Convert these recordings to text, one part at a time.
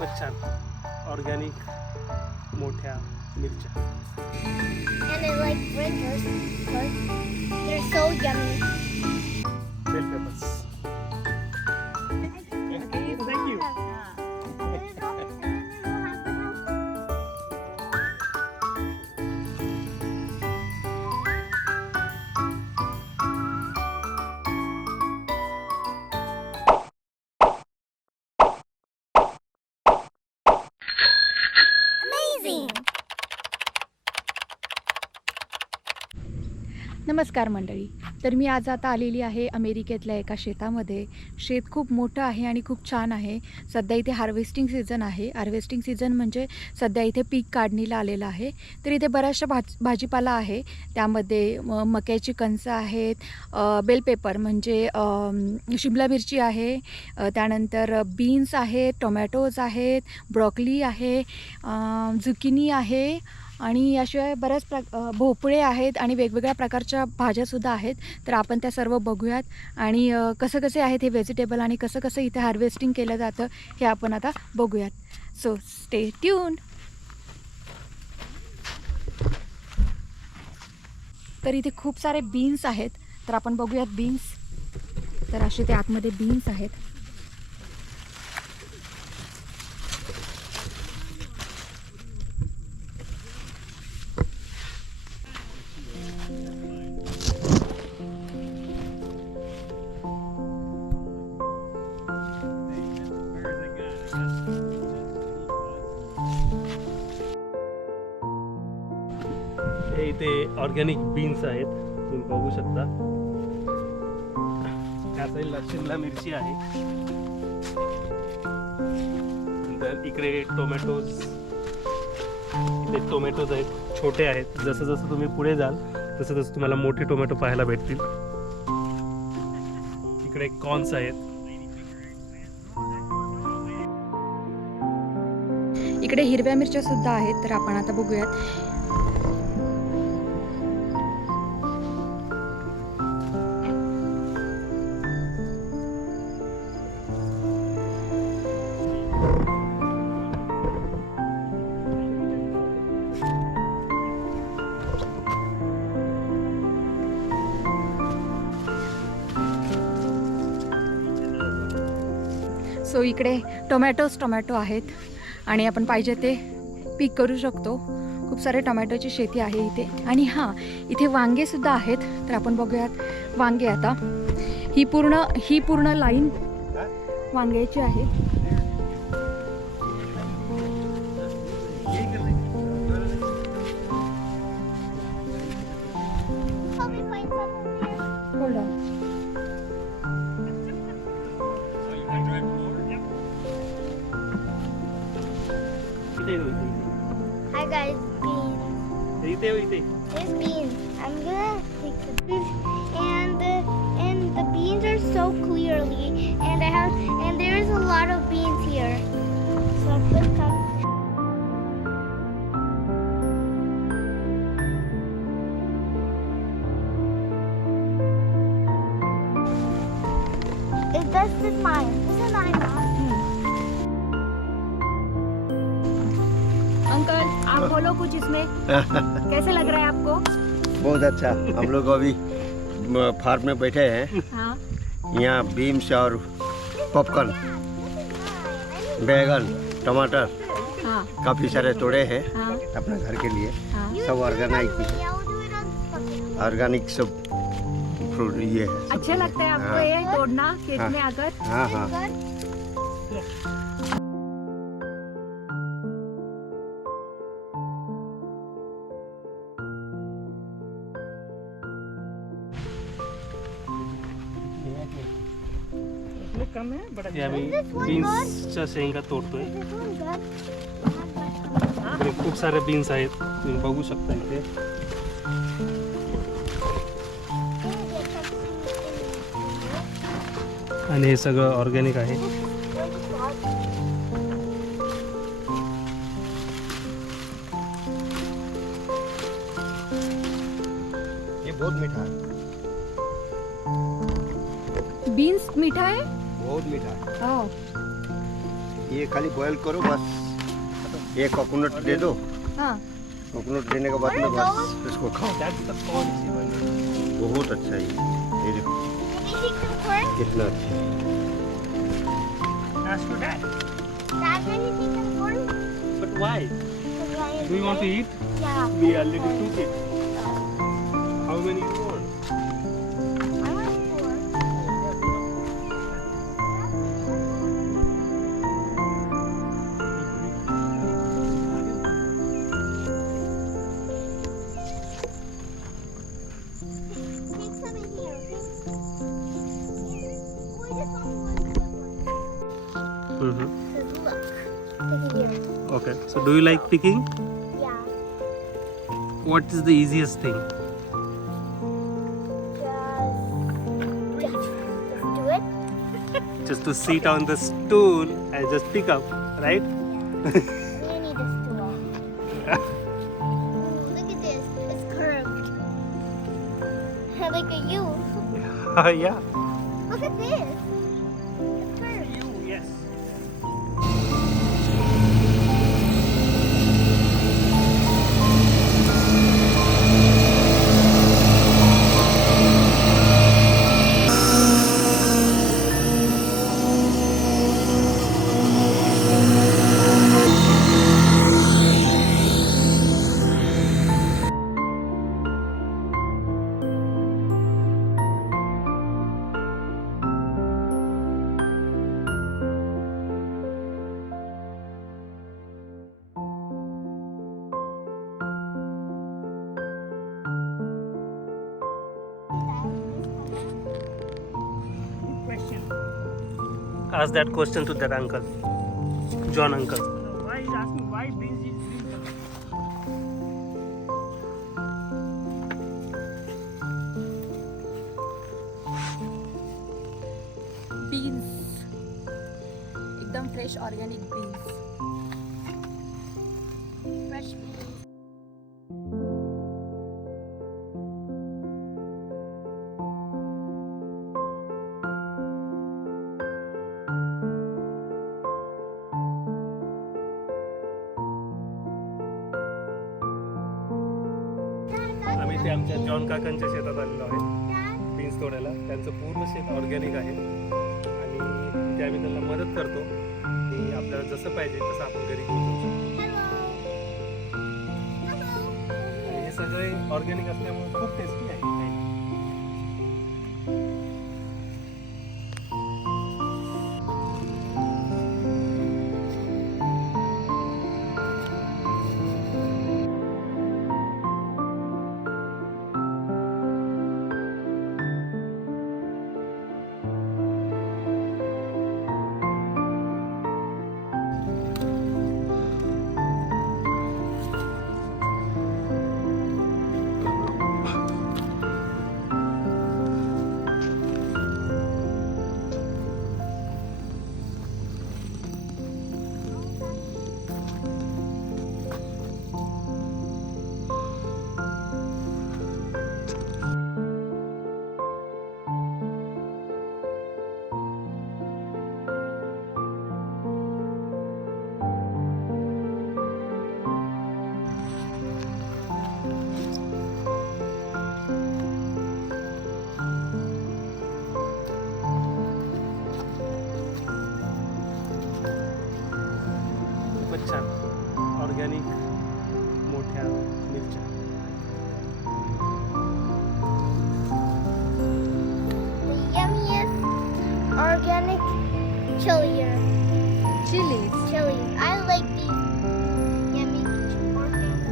खूपच छान ऑर्गॅनिक मोठ्या मिरच्या. And I like winters because they're so yummy. Bell peppers. Thank you. नमस्कार मंडळी. तर मी आज आता आलेली आहे अमेरिकेतल्या एका शेतामध्ये. शेत खूप मोठं आहे आणि खूप छान आहे. सध्या इथे हार्वेस्टिंग सीझन आहे. हार्वेस्टिंग सीझन म्हणजे सध्या इथे पीक काढणीला आलेलं आहे. तर इथे बऱ्याचशा भाजीपाला आहे. त्यामध्ये मक्याची कणसं आहेत, बेल पेपर म्हणजे शिमला मिरची आहे, त्यानंतर बीन्स आहेत, टोमॅटोज आहेत, ब्रॉकली आहे, झुकिनी आहे आणि याशिवाय बऱ्याच भोपळे आहेत आणि वेगवेगळ्या प्रकारच्या भाज्यासुद्धा आहेत. तर आपण त्या सर्व बघूयात आणि कसं कसे आहेत हे व्हेजिटेबल आणि कसं कसं इथे हार्वेस्टिंग केलं जातं हे आपण आता बघूयात. So stay tune. तर इथे खूप सारे बीन्स आहेत. तर आपण बघूयात बीन्स. तर असे ते आतमध्ये बीन्स आहेत. हे इथे ऑर्गॅनिक बीन्स आहेत, तुम्ही बघू शकता. त्या साईडला शिमला मिरची आहे. नंतर इकडे टोमॅटोज, इथे टोमॅटोज आहेत, छोटे आहेत. जसं जसं तुम्ही पुढे जाल तसं तसं तुम्हाला मोठे टोमॅटो पाहायला भेटतील. इकडे कॉर्न्स आहेत. इकडे हिरव्या मिरच्या सुद्धा आहेत. तर आपण आता बघूयात. सो इकडे टोमॅटो आहेत आणि आपण पाहिजे ते पीक करू शकतो. खूप सारे टोमॅटोची शेती आहे इथे. आणि हां, इथे वांगेसुद्धा आहेत. तर आपण बघूयात वांगे. आता ही पूर्ण लाईन वांग्याची आहे. Hold on. Hi guys, beans. There's beans. I'm gonna take the beans, and the beans are so clearly, and there's a lot of beans here. So let's come. This is mine. This is mine. Uncle, आप बोलो कुछ इसमें. कैसे लग रहा है आपको? बहुत अच्छा. हम लोग अभी फार्म में बैठे हैं. हाँ. यहाँ बीन्स और पॉपकॉर्न, बैगन, टमाटर, हाँ. काफ़ी सारे तोड़े हैं हाँ. अपने घर के लिए. हाँ. सब ऑर्गेनिक सब फ्रूट ये है. अच्छा लगता है आपको हाँ. ये तोड़ना खेत हाँ. में आकर? हाँ हाँ. कम आहे बट आम्ही बीन्सच्या शेंगा तोडतोय. इकडे खूप सारे बीन्स आहेत, तुम्ही बघू शकता इथे. आणि हे सगळं ऑर्गॅनिक आहे. ये बहुत मीठा है. बीन्स मीठा है. बहुत मीठा है. हाँ. ये खाली बॉयल करो बस, ये कोकोनट दे दो, हाँ कोकोनट देने के बाद में बस इसको खाओ। That's the corn chili. बहुत अच्छा है ये देखो Can we take some corn? कितना अच्छा है। Ask your dad. Dad, can you take some corn? But why? Do you want to eat? Yeah. We already took it. How many you want? I want 4. Take some in here, okay? Oh, I just found one. Mm-hmm. Look, take it here. Okay. So do you like picking? Yeah. What is the easiest thing? Just do it. Just to sit on the stool and just pick up, right? We need a stool. Ooh, look at this. It's curved. Like a U. Yeah. Look at this. It's curved. Yes. Ask that question to that uncle, John uncle. Why is asking why beans is green color? Beans एकदम fresh organic beans. Fresh beans. आम्ही ते आमच्या जॉन काकांच्या शेतात आलेलो आहे Dad, beans तोडायला. त्यांचं पूर्ण शेत ऑर्गॅनिक आहे आणि तिथे आम्ही त्यांना मदत करतो की आपल्याला जसं पाहिजे तसं आपण घरी घेऊन जाऊ शकतो. hello. Hello. आणि हे सगळे ऑर्गॅनिक असल्यामुळे खूप टेस्टी आहे. खूपच छान ऑर्गॅनिक मोठ्या मिरच्या. The yummiest organic chili. Chillies. Chilies. I like these yummy organic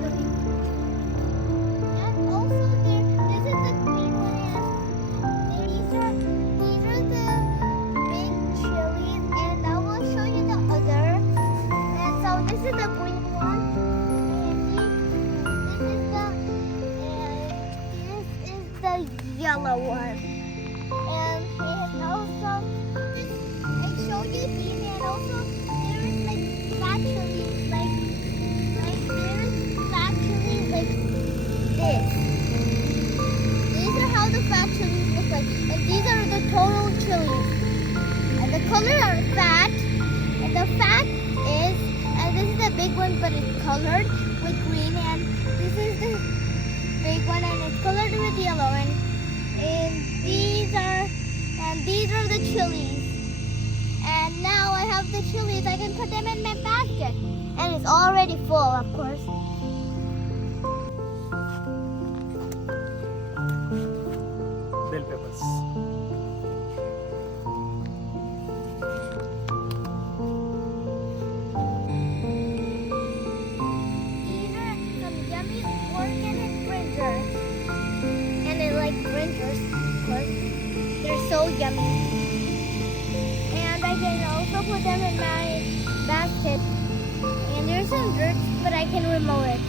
chilies. And also this is the green one. And these are the big chilies. And I will show you the other. And so this is the green one. And this is the yellow one. And also I show you these, and also there is like fat chilies, like there is fat chilies like this. These are how the fat chilies look like, and these are the total chilies. And the color are fat, and the fact is, and this is the big one, but it's colored with green, and this is the big one, and it's colored with yellow, and these are the chilies. And now I have the chilies. I can put them in my basket, and it's already full, of course. Bell peppers. These are some yummy organic bringers. And I like bringers, of course. They're so yummy. And I can also put them in my basket. And there's some dirt, but I can remove it.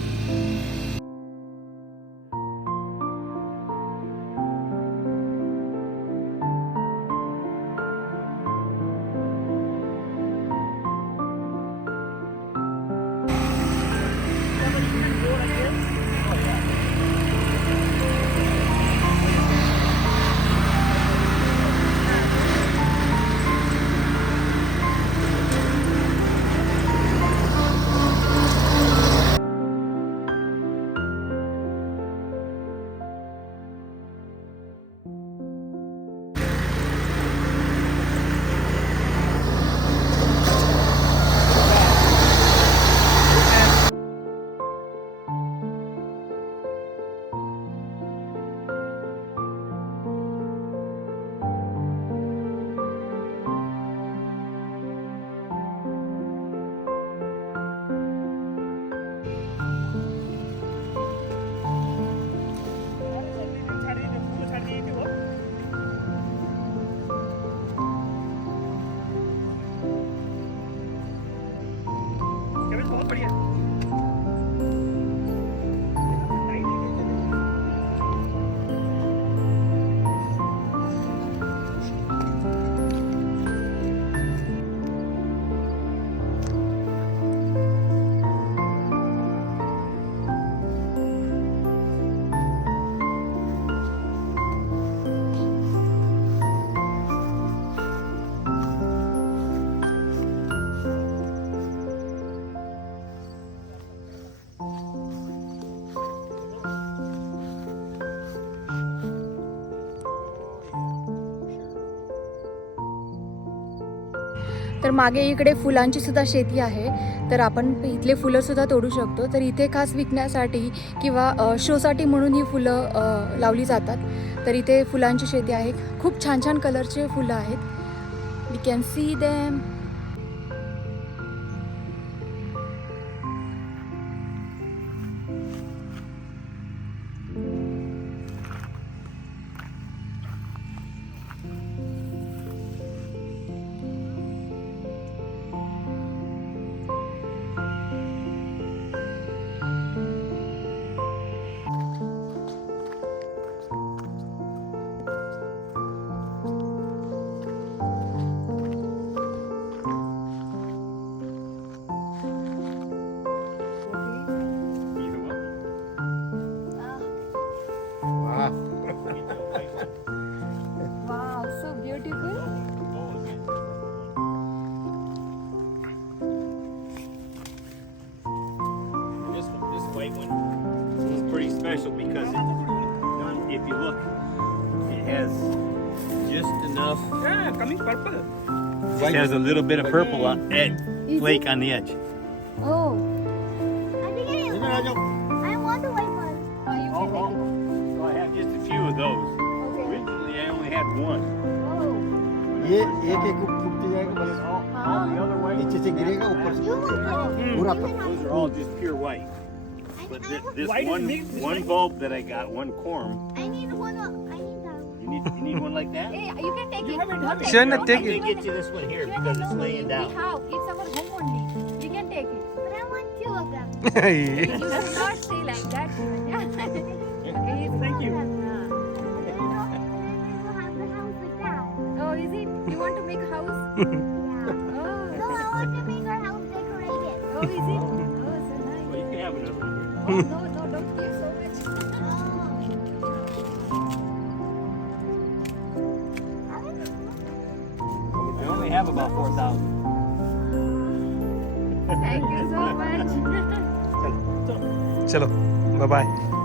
तर मागे इकडे फुलांची सुद्धा शेती आहे, तर आपण इथले फुलं सुद्धा तोडू शकतो. तर इथे खास विकण्यासाठी किंवा शोसाठी म्हणून ही फुलं लावली जातात. तर इथे फुलांची शेती आहे. खूप छान छान कलरचे फुलं आहेत. We can see them. Wow, so beautiful. This white one is pretty special because if you look, it has just enough. Yeah, coming purple. It has a little bit of purple on edge, flake on the edge. Oh. I think I want the white one. You can take it. So I have just a few of those. Okay. Originally, I only had one. Oh. ये एक एक फूट जाएगा बस. All the other white नीचे से गिरेगा ऊपर से You will have it. पूरा You can have Those it. are all just pure white. But this White is one mixed with one white. bulb that I got, one corm. I need one. I need that one. You need one like that? Hey, you can take it. have it, have it. Sure, Sure, no, take I'm gonna get you this one here because it's laying We down. have. It's our home only. We can take it. But I want two of them. You should not say like that. Yeah. Okay, Thank you. And then we'll have the house like that. Oh, is it? You want to make a house? Yeah. Oh. No, I want to make our house decorated. Oh, is it? Oh, so Well, nice. you can have another one. Oh, no, don't give so much. I only have about 4,000. Thank you so much. चलो bye bye.